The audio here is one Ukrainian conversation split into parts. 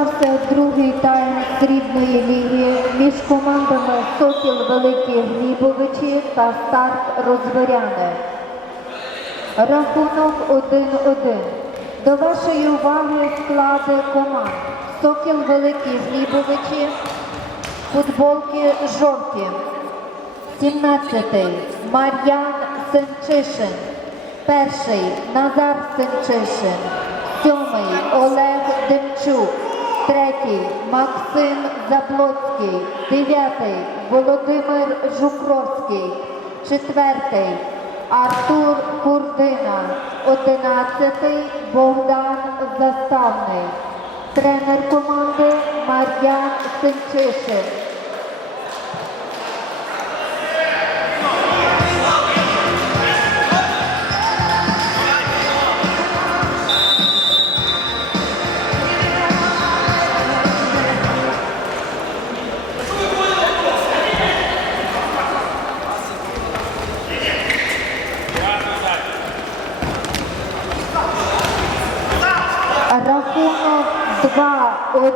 Розпочався другий тайм срібної ліги між командами Сокіл Великі Глібовичі та Старт Розворяне. Рахунок 1-1. До вашої уваги склади команд. Сокіл Великі Глібовичі, футболки жовті. 17-й Мар'ян Сенчишин. Перший Назар Сенчишин. Сьомий Олег Демчук. Третій Максим Заплоцький. Дев'ятий Володимир Жукровський. Четвертий Артур Курдина. Одинадцятий Богдан Заставний. Тренер команди Мар'ян Сенчишин.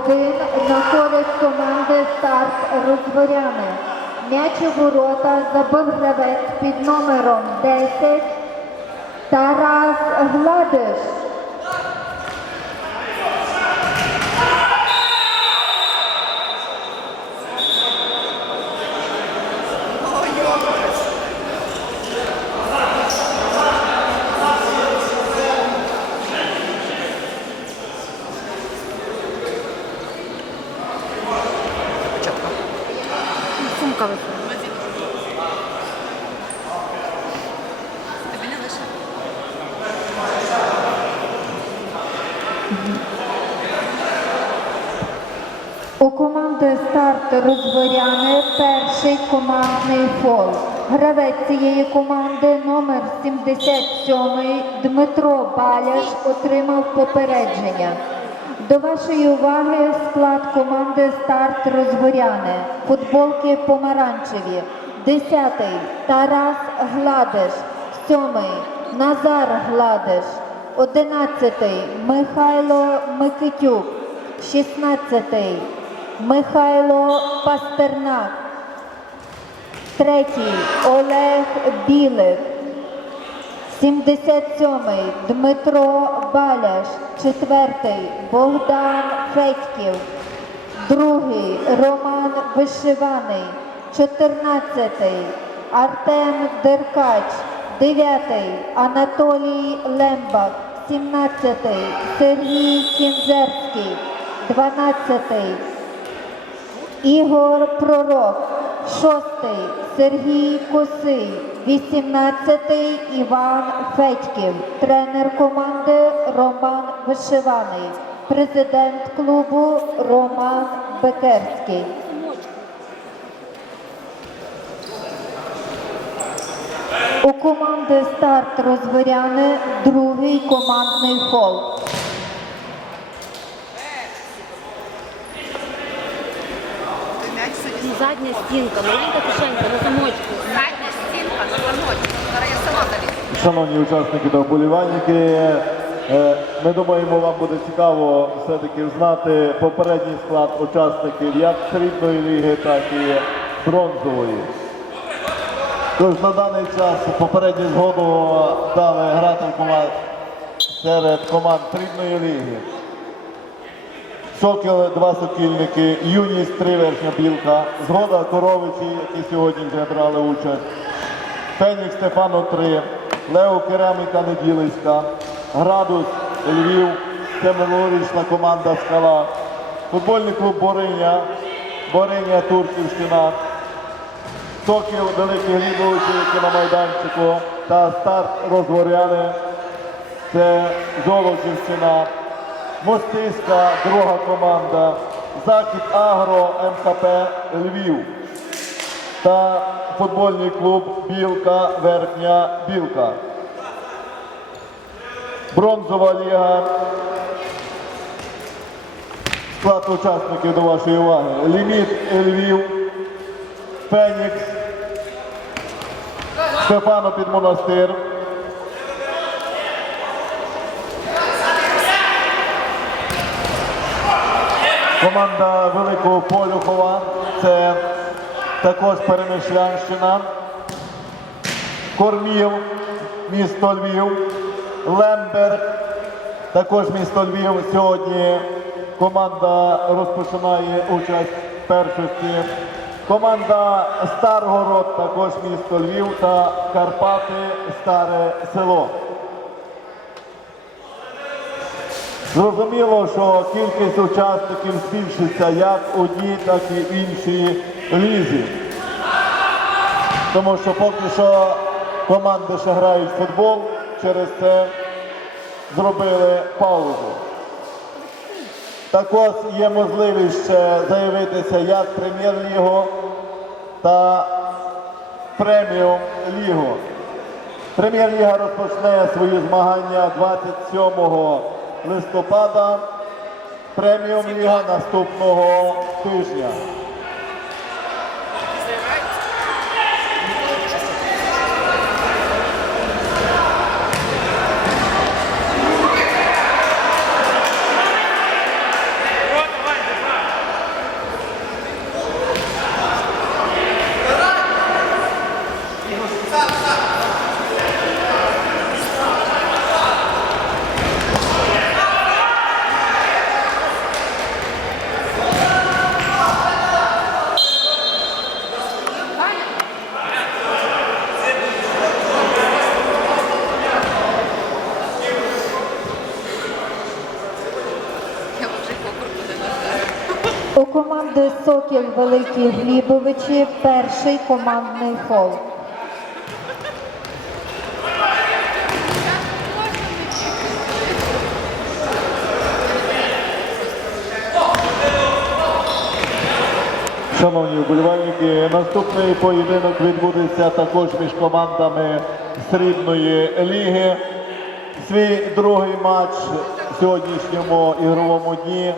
2-1 на користь команди Старт Роздворяни. М'яч у ворота забив гравець під номером 10 Тарас Гладиш. Сумка висить. У команди старт Роздворяни перший командний фол. Гравець цієї команди номер 77 Дмитро Баляш отримав попередження. До вашої уваги склад команди старт Роздворяни. Футболки помаранчеві. 10-й Тарас Гладиш. 7-й Назар Гладиш. 11-й Михайло Микитюк. 16-й Михайло Пастернак. Третій Олег Білик. 77-й Дмитро Баляш. Четвертий Богдан Федьків. Другий Роман Вишиваний. 14-й Артем Деркач. 9-й Анатолій Лембак. 17-й Сергій Кінзерський. 12-й Ігор Пророк, 6-й Сергій Косий, 18-й Іван Федьків, тренер команди Роман Вишиваний, президент клубу Роман Бекерський. У команди старт Розвиряни другий командний фол. Задня стінка, маленька кишенька на замочку. Шановні учасники та вболівальники, е, ми думаємо, вам буде цікаво все-таки знати попередній склад учасників як срібної ліги, так і бронзової. Тож на даний час попередню згоду дали грати команд серед команд срібної ліги. Сокіл два сокільники, Юність три верхня білка, згода коровичі, які сьогодні вже брали участь. Фенікс Стефано 3, Лео Кераміка Неділиська, Градус Львів, це минулорічна команда Скала, футбольний клуб Бориня, Бориня Турківщина, Сокіл Великі Глібовичі, які на майданчику, та старт Розворяни, це Золочівщина, Мостиська, друга команда, Захід Агро МКП Львів. Та футбольний клуб Білка, Верхня Білка. Бронзова ліга. Склад учасників до вашої уваги. Ліміт Львів, Фенікс, Стефано під монастир. Команда Великого Полюхова. Це також Перемишлянщина. Кормів, місто Львів. Лемберг, також місто Львів. Сьогодні команда розпочинає участь в першості. Команда Старгород, також місто Львів та Карпати, Старе село. Зрозуміло, що кількість учасників збільшиться як у одній, так і в іншій лізі. Тому що поки що команди ще грають в футбол, через це зробили паузу. Також є можливість ще заявитися як прем'єр-лігу та преміум лігу. Прем'єр-ліга розпочне свої змагання 27 листопада. Преміум ліга наступного тижня. Я вже покруту не нажала. У команди Сокіл Великі Глібовичі перший командний фол. Шановні вболівальники, наступний поєдинок відбудеться також між командами срібної ліги. Свій другий матч в сьогоднішньому ігровому дні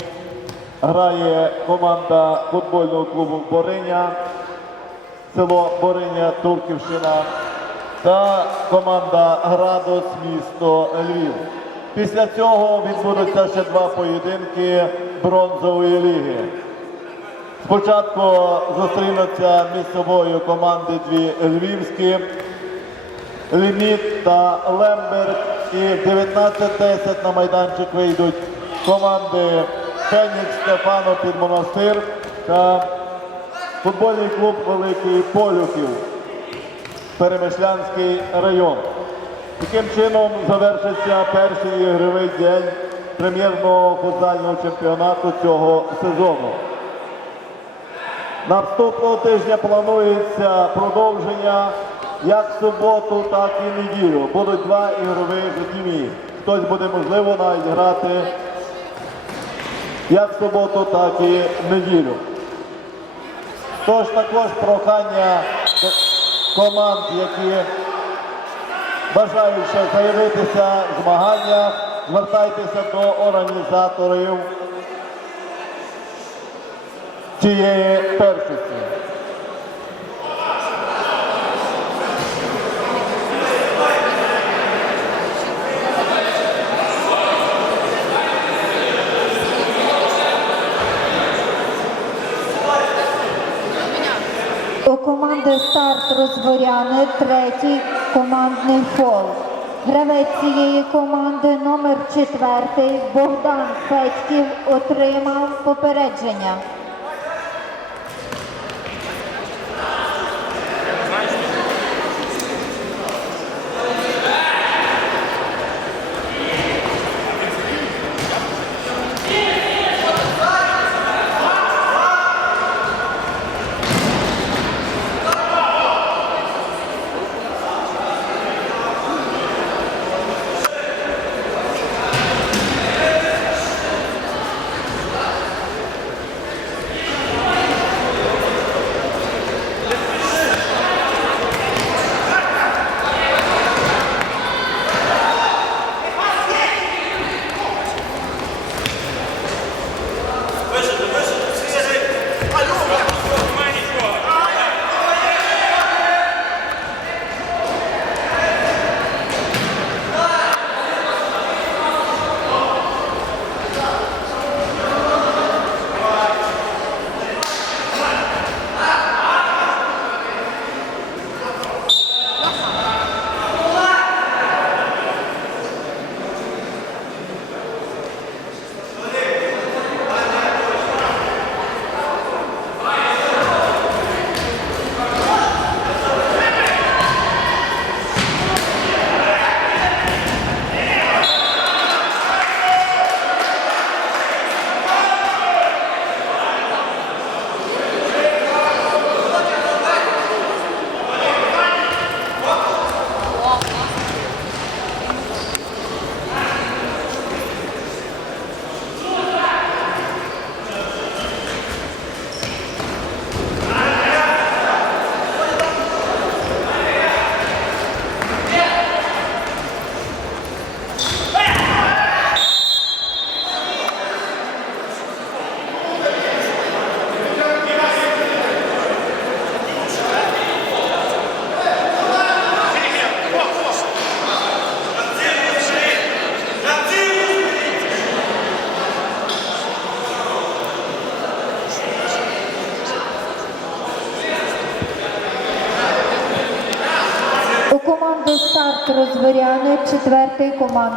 грає команда футбольного клубу Бориня, село Бориня, Турківщина та команда Градус, місто Львів. Після цього відбудуться ще два поєдинки бронзової ліги. Спочатку зустрінуться між собою команди дві львівські, Ліміт та Лемберг. І в 19.10 на майданчик вийдуть команди Фенікс, Стефано під монастир та футбольний клуб Великий Полюхів, Перемишлянський район. Таким чином завершиться перший ігровий день прем'єрного футзального чемпіонату цього сезону. Наступного тижня планується продовження як суботу, так і неділю. Будуть два ігрових дні. Хтось буде можливо навіть грати як в суботу, так і в неділю. Тож також прохання команд, які бажають заявитися в змаганнях, звертайтеся до організаторів цієї першості. У команди старт розворяни третій командний фол. Гравець цієї команди номер четвертий Богдан Федьків отримав попередження.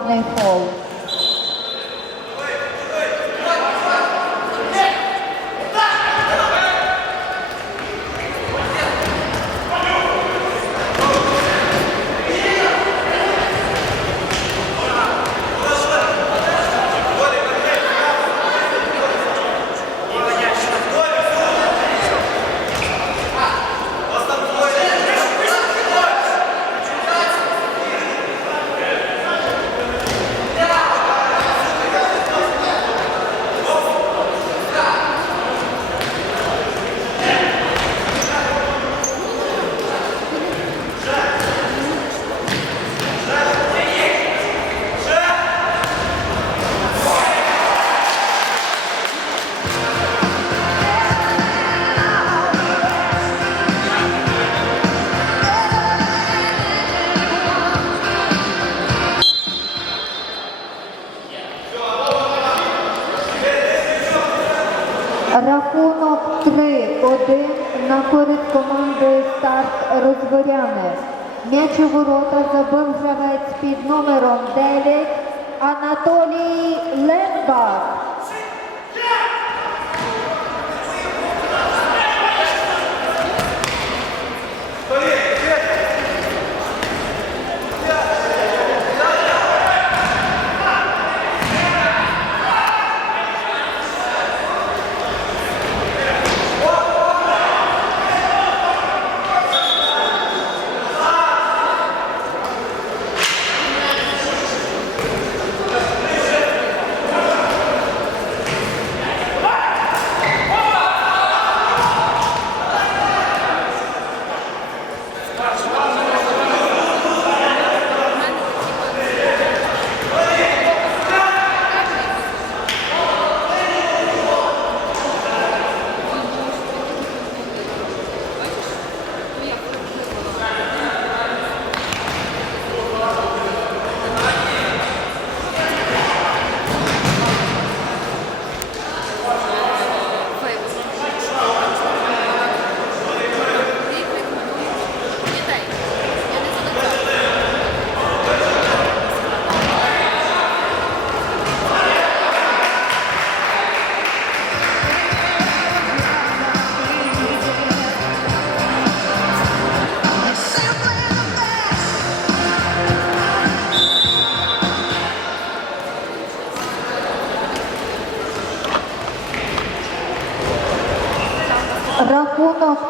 Командний ворота забив гравець під номером 9 Анатолій Лембак.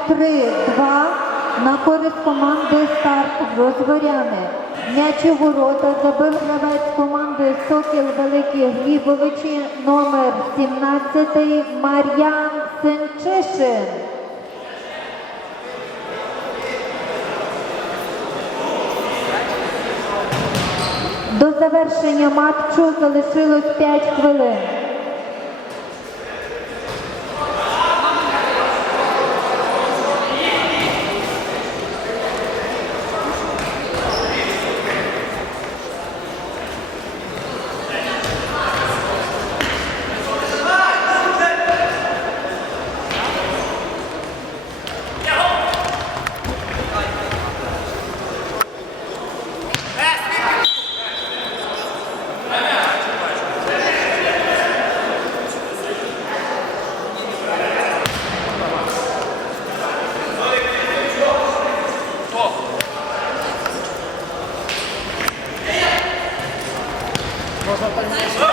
3-2 на користь команди Старт Розваряни. М'яч у ворота забив гравець команди Сокіл Великі Глібовичі номер 17 Мар'ян Сенчишин. До завершення матчу залишилось 5 хвилин. Команда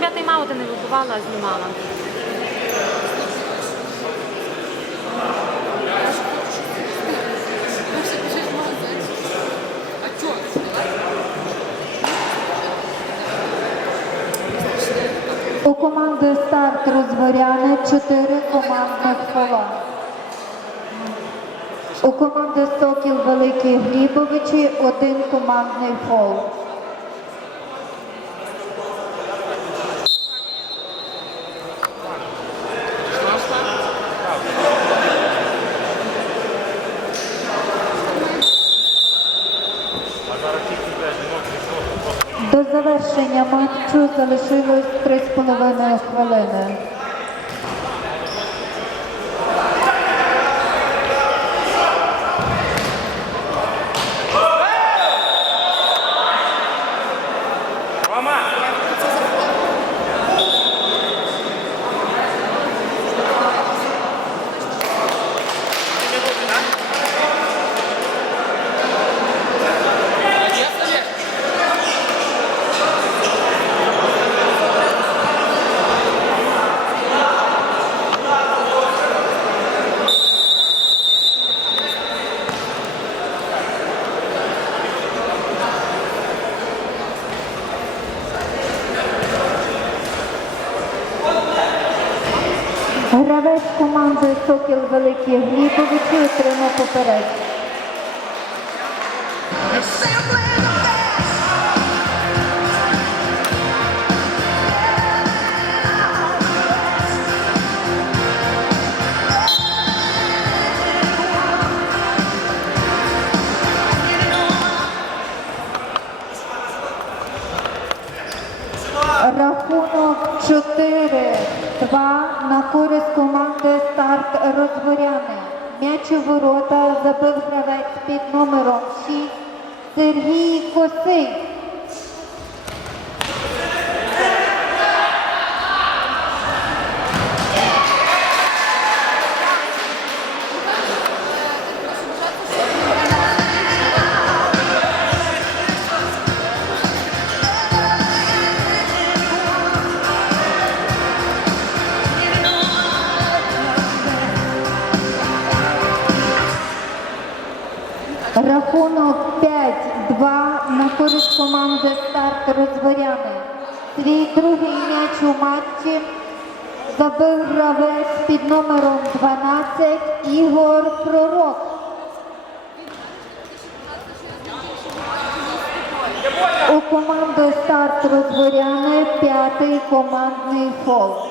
щоб я тайм-аути не вибувала, а знімала. У команди старт розворяне чотири командних кола. У команди Сокіл Великий Глібовичі один командний фол. Завершення матчу залишилось 3,5 хвилини. Гравець команди Сокіл Великі Глібовичі отримав попередження. Сергій другий м'яч у матчі забив гравець під номером 12 Ігор Пророк. У команди Старт Розворяне п'ятий командний фол.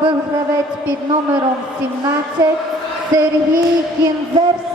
Забив гравець під номером 17 Сергій Кінзерський.